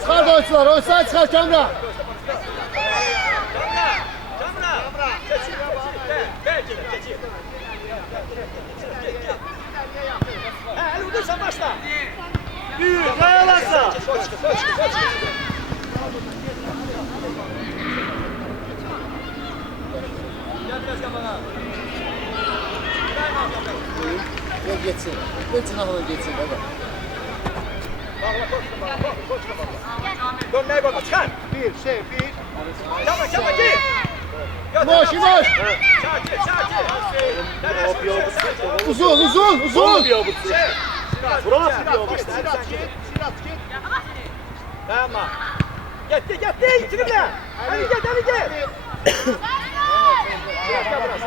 Çıkar oyuncular, oyuncular çıkar Kamra. Camra. Geçir. Belki de geçir. El vurdursan başla. Büyük, kayalarsa. Sol çıkı. Gel biraz kabağa. Yok geçsin. Geçsin ahına geçsin baba. Bağla koşma bağla. Dönmeye bakma çıkar. Bir. Çabuk gir. Boş. Sakin. Uzun. Burası Tamam. Gitti. Tribüne. Hadi gel.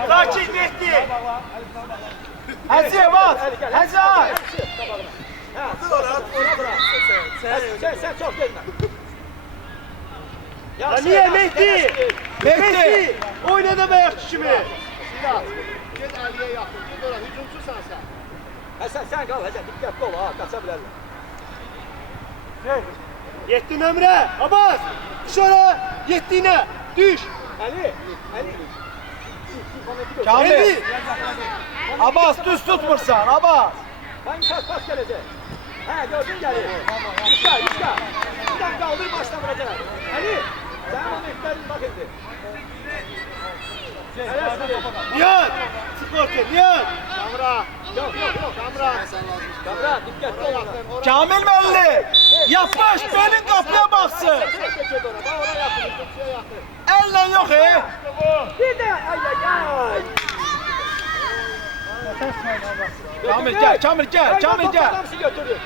Sakin Mehdi. Hacı bak. Hacı. Sen çok gelme. Ya niye Mehdi? Mehdi. Oyna da bayak kişimi. Silah, get Ali'ye yaxın, get ora, hücumçusan sən. Sen kal Hasan. Dikkatli ol ha. Kaçabilirler. Yettin Emre. Abbas. Dışarı. Yettiğine. Düş. Ali. Kamil. Abbas düz tutmursan Abbas. Hangi pas gelecek? Gördün geliyor. Yuska. Bir dakika kaldır baştan vuracak. Ali. Sen onu iptalin bak şimdi. Nihat. Sık ortaya. Nihat. Kamra. Yok. Kamra. Kamra dikkatli ol ona. Kamil Melli. Yapış belin kapıya baksın. Çek get ona. Bak ona yakın. Hücumçuya yakın. Elle yok he. Bir de ay. Kamil gel, Kamil gel, Kamil gel. Adamsı götürür.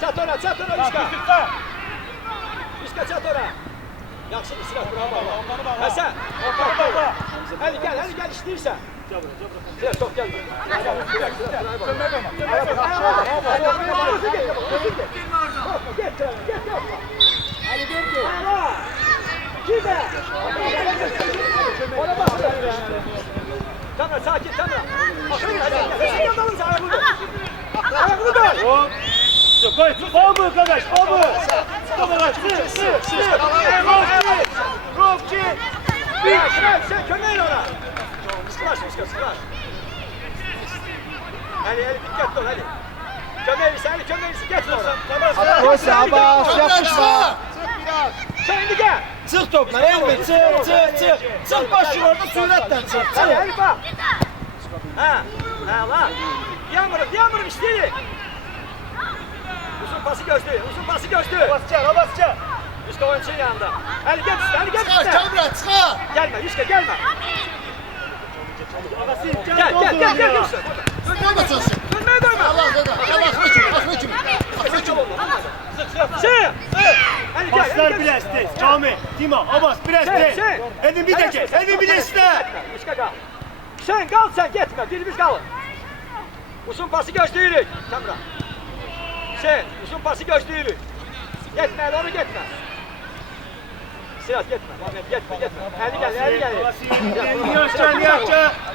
Çat ona Üska. Üska çat ona. Yaxşı İsraf bravo. Hasan. Hadi gel işləyirsən. Biraz çok gelme. Get. Ali gel. Gide. Ona bak. Tamam sakin tamam. Sen yanalım sana burada. Ayakını dön. Hop. Koy. O bu arkadaş. O bu. Robci. Sen kömeğin ona. Sıkılaş. Ali dikkatli ol hadi. Kömeğisi geç oraya. Abbas, Abbas yapışma. Çık biraz. Sen indi gel. Çık topla Elmi, çık. Çık başın orada sürətle çık. Hadi bak. Ha lan. Yağmur'um işleyelim. Uzun pası göster. Abasça. Üska oyuncunun yanında. Ali gel Çıkar üstüne. Kamra çıkar. Gelme Üska gelme. Gel. Dönme çalışın. Dönmeye dönme. Allah dedi. Aklı kimi. Sen. Ali gel. Paslar biləsti. Kamil. Dima. Abbas biləsti. Sen. Edin bir de kes. Edin bir de iste. Üska kal. Sen kal gitme. Birimiz kalın. Uzun pası gösteririk. Kamra. Sen uzun pası gösteririk. Gitme doğru gitme. Siraz gitme. Muhammed gitme. Ali gel.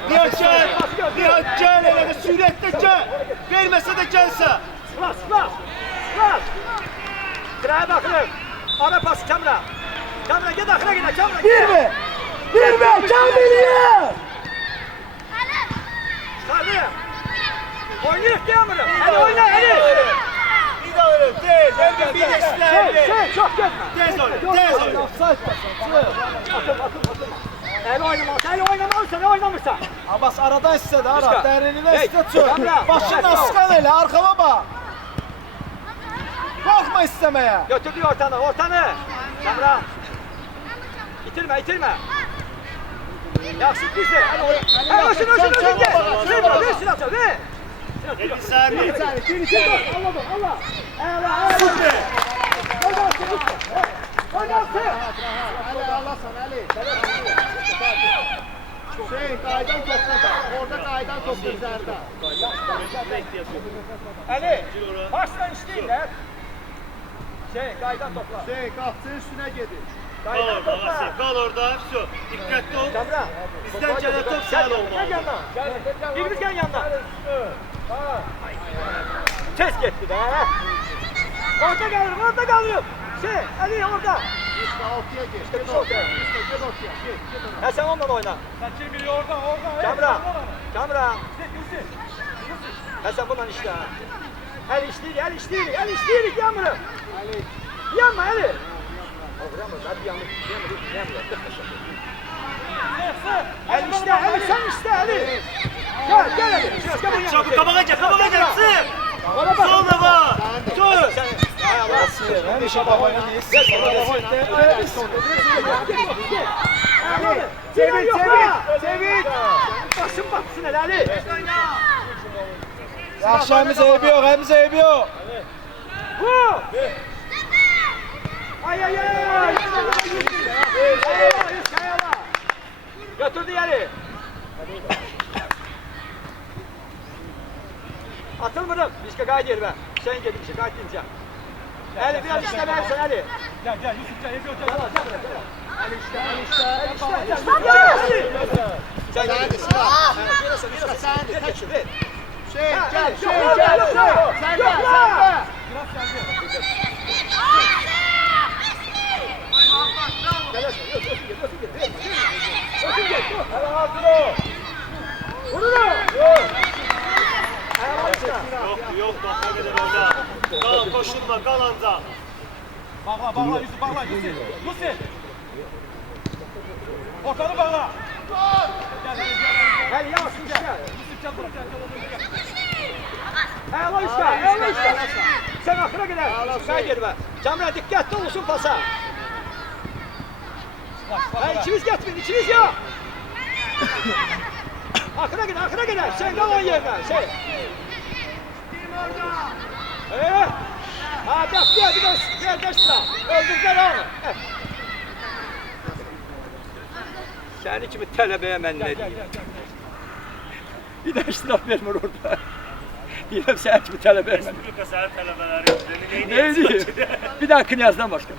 Nihat gel. Hele de sürette gel. Vermese de gelse. Sılas. Sıraya bakılır. Ara pası Kamra. Kamra git akına git. Kamra. Girme, Kamil'e. Sarı. Oynayıp Kamra. Hadi oyna hadi. Bir daha öyle. Tez. Bir de iste. Sen çok gitme. Tez oyna. El oynamazsan. Abbas aradan istedi, ara. Dərinine Hey, iste çık. Kamra. Başını askan elə, arkama bak. Korkma istemeye. Götürdü ortanı. Kamra. İtirme. Yaxşı düzdür. Hadi özün gel. Ver silahı. Ver. Edin Sami. Allah. Süper. Oynasın. Ali Allah sana Ali. Kaydan topla. Orada kaydan topla üzerinde. Ali. Başla işleyinler. Kaydan topla. Kalksın üstüne gidin. Kaydan topla. Kal orada. Şu. Dikkatli ol. Kamra. Bizden gelen top sağ olmalı. Gel yanına. Birimiz gel yanına. Tez gitti be. Orada kalıyorum. Ali orada. Üstüne ortaya geç. Git ortaya. Git ortaya. Git. Sen onunla oyna. Kamra. Sen bundan işte. El işleyirik Kamra. Ali. Yanma Ali. Ali sen işte Ali. Gel Ali. Çabuk kabağa gel. Sık. Sonra bak. Dur. Hem işe babaya neyse. Çevir. Başın batsın hele Ali. Akşamımız eybi yok. Bu. Ay. Götürdü yeri. Atılmadım. Biz kaydı yeri ben. Sen gel bir şey kaydı deyince. Ali biraz işte versen Ali. Gel Yusufcan yapıyor. Ali işte. Sen gel. Hadi silah. Gel. Sen gel. Yok bak ne kadar orada. Kal koşulma kal anda. Bağla Yusuf bağla Yusuf. Ortanı bağla. Gel. Hadi yavaş gel. Əla işlə, əla işlə. Sən axıra qədər. Sən gedmə. Cəmrə diqqətli olsun pasa. Hayır, ikimiz getmeyin, ikimiz yok. Akına gider. Sen kal on yerden, şey. Ha, dakika, bir de yerleştiler. Öldürdüler onu. Seni kimi tələbəyə mən nə deyim? Bir də iştiraf vermir orada. Deyirəm, səni kimi tələbəyə mən. Respublika sənin tələbələri yoxdur. Ne diyeyim? Bir daha knyazdan başka.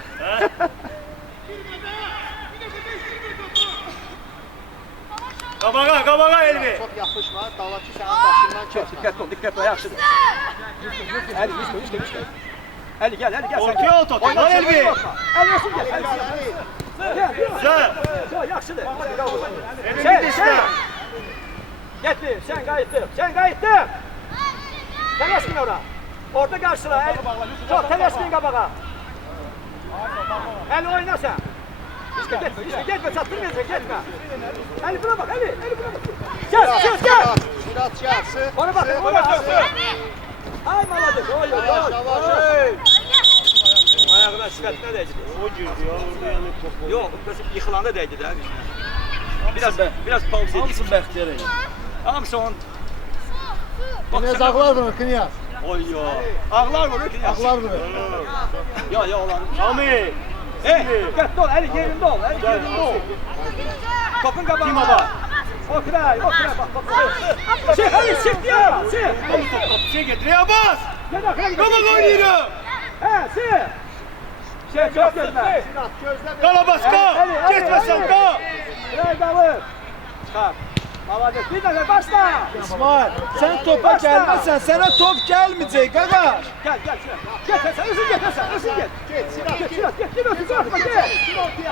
Qabağa Elvi. Çok yapışma. Dağlar ki senin başından keçmez. Dikkatli ol, yaxşıdır. Əli, üstə. Əli, gəl. Ortaya ot, lan Elvi. Əli, olsun, gəl. Gəl, yaxşıdır. Sen. Getmeyim, sen qayıtdın. Tələsmin ora. Orada qarşıla, çok tələsmin qabağa. Əli, oyna sen. Getme, çatdırmayacaq, getme. Əli, buna bak, Əli, buna bak. Gel. Şirat gelsin. Ona bak. Ay maladır, oy. Ayağına sıkatına değdi. O girdi ya, orada yanı topu. Yok, yıkılanda değdi de. Biraz pauz edin. Hamısın Bəxtiyar eyin. Hamısı onun. Knyaz ağlar vurur Knyaz. Oy yo. Ağlar vurur ki. Ağlar vurur. Ya olan. Ami. Dikkatli ol, Əli yerinde ol. Topun qabağına. Kim baba? Oturay, bak. Çık, hadi çık ya. Çık. Şey getir ya bas. Gel akıra gidelim. Baba oynuyorum. Çık. Çok gözle. Şirat gözle. Kala bas kal. Geçmesen kal. Buraya dalır. Çıkar. Maladır. Bir dəfə başla. İsmail, sen topa gelmezsen sana top gelmeyecek gaga. Gel. Get sen, özün get. Geç Şirat. Get, ötücü atma, get.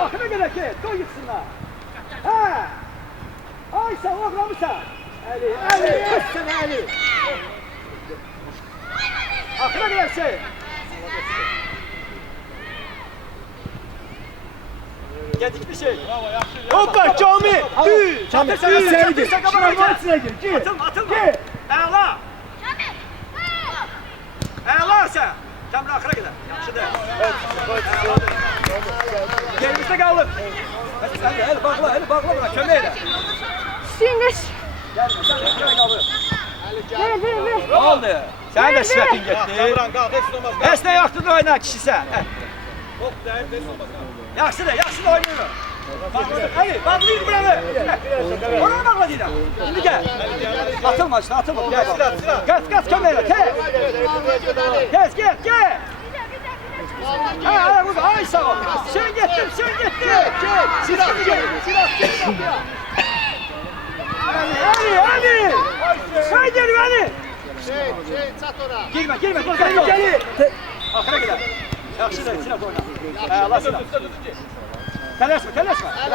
Akına gerek ki, koy gitsinler. Ay sen oğramısan. Əli, kız sen Əli. Akına gerek şey. Gedik bir şey. Hoppa Cami. Düz. İçeri gir. Şımarma içine gir. Gir. Atıl. Əla. Əla sen. Cəmrə axıra qədər. Yaxşıdır. Yerimizdə qalır. El bağla buna, kömək elə. Sinir. Gel, sen qalır. Ver. Ne oldu? Sen de sifətin getdi. Kamran kalk, heç olmaz. Heç nə yoxdur da oyna kişisə. Top değer, heç olmaz. Yaxşıdır oynayır. Hadi, bağlayın buranı. Ona bağla deyirəm. İndi gəl. Atılma işte. Gel. Qaç kömək elə, tez. Get. Burada, ay sağ ol. Sen getdin. Şirat gel. Əli. Say gel beni. Şey çat ora. Girme. Gel. Axıra qədər. Yaxşıdır, içine oyna. Allah sana. Tələsmə. Ali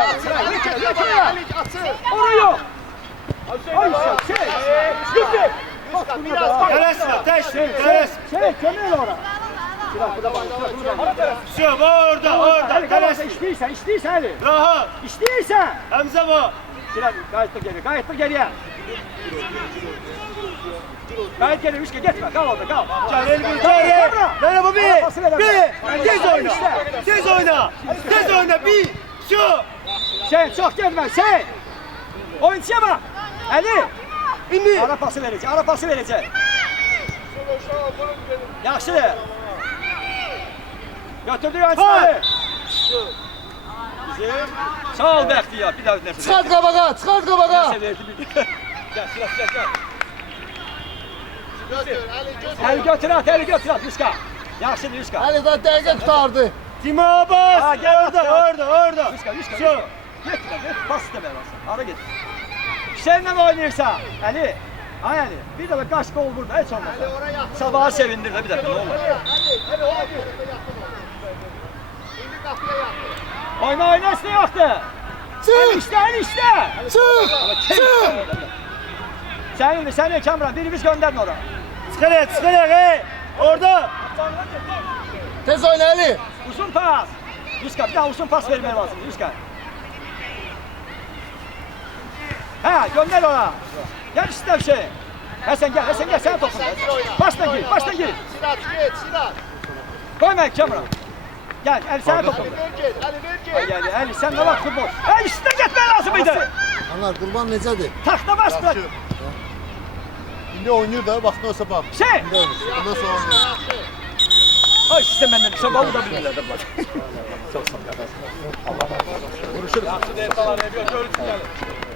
açın. Oraya yok. Ay sen, Yusuf. Teres. Kömür ora. Şu orada. Teres. İşləyirsən Ali. Rahat. İşləyirsən. Hamza var. Qayıt da geriyə. Qayıt geri, Üşke getmə, qal orada, qal. Gel Elvi. Merhaba bir. Tez oyna. Bir. Şu. Şey, çox getmə, şey. Oyuncuya bak. Əli. İndi. Ara pası verəcək. Yaxşıdır. Götürdük oyuncuları. Bizim. Sağ ol Bəxtiyar, bir daha nəfəs. Çıxart qabağa. Nəsə verdi bir də. Gəl. Götür, Ali götür. Əli götür at, Üşka. Yaxşıdır, Üşka. Ali da dəqiqə tutardı. Timo bas. Ha, gel Orada. Üşka. Şu. Getmə, pas istəmək lazım. Ara get. Seninle mi oynayırsan? Əli. Ay Əli, bir dəfə qaç qol burada, heç olmaz. Sabahı sevindir də bir dəfə, nə olur? Ali ola bir yaxın ol. İndi qapıya yaxın. Oyna, üstə yoxdur. Əli işlə. Sənin Kamran, birimiz göndərin ora. Çıkarıyor. Orada. Tez oyna Ali. Uzun pas. Üşka, bir daha uzun pas vermək lazım, Üşka. Ha, gönder ona. Gel üstüne bir şey. Hasan gel, sen topun. Baştan gir. Sirat git, Sirat. Koyma Kamran. Gel, el sana topun. Ali ver git, Ali ver git. Gel, Ali sen ne bak futbol. Hey, üstüne gitmen lazımydı. Onlar qurban necədir? Taxta bas bırak. İndi oynayır da, vaxtın olsa bax. Şey. Ondan sonra oynayır. Ay işte benden şabalı da bilirler de bak. Yaxşı deyil falan, görürsün gəlir.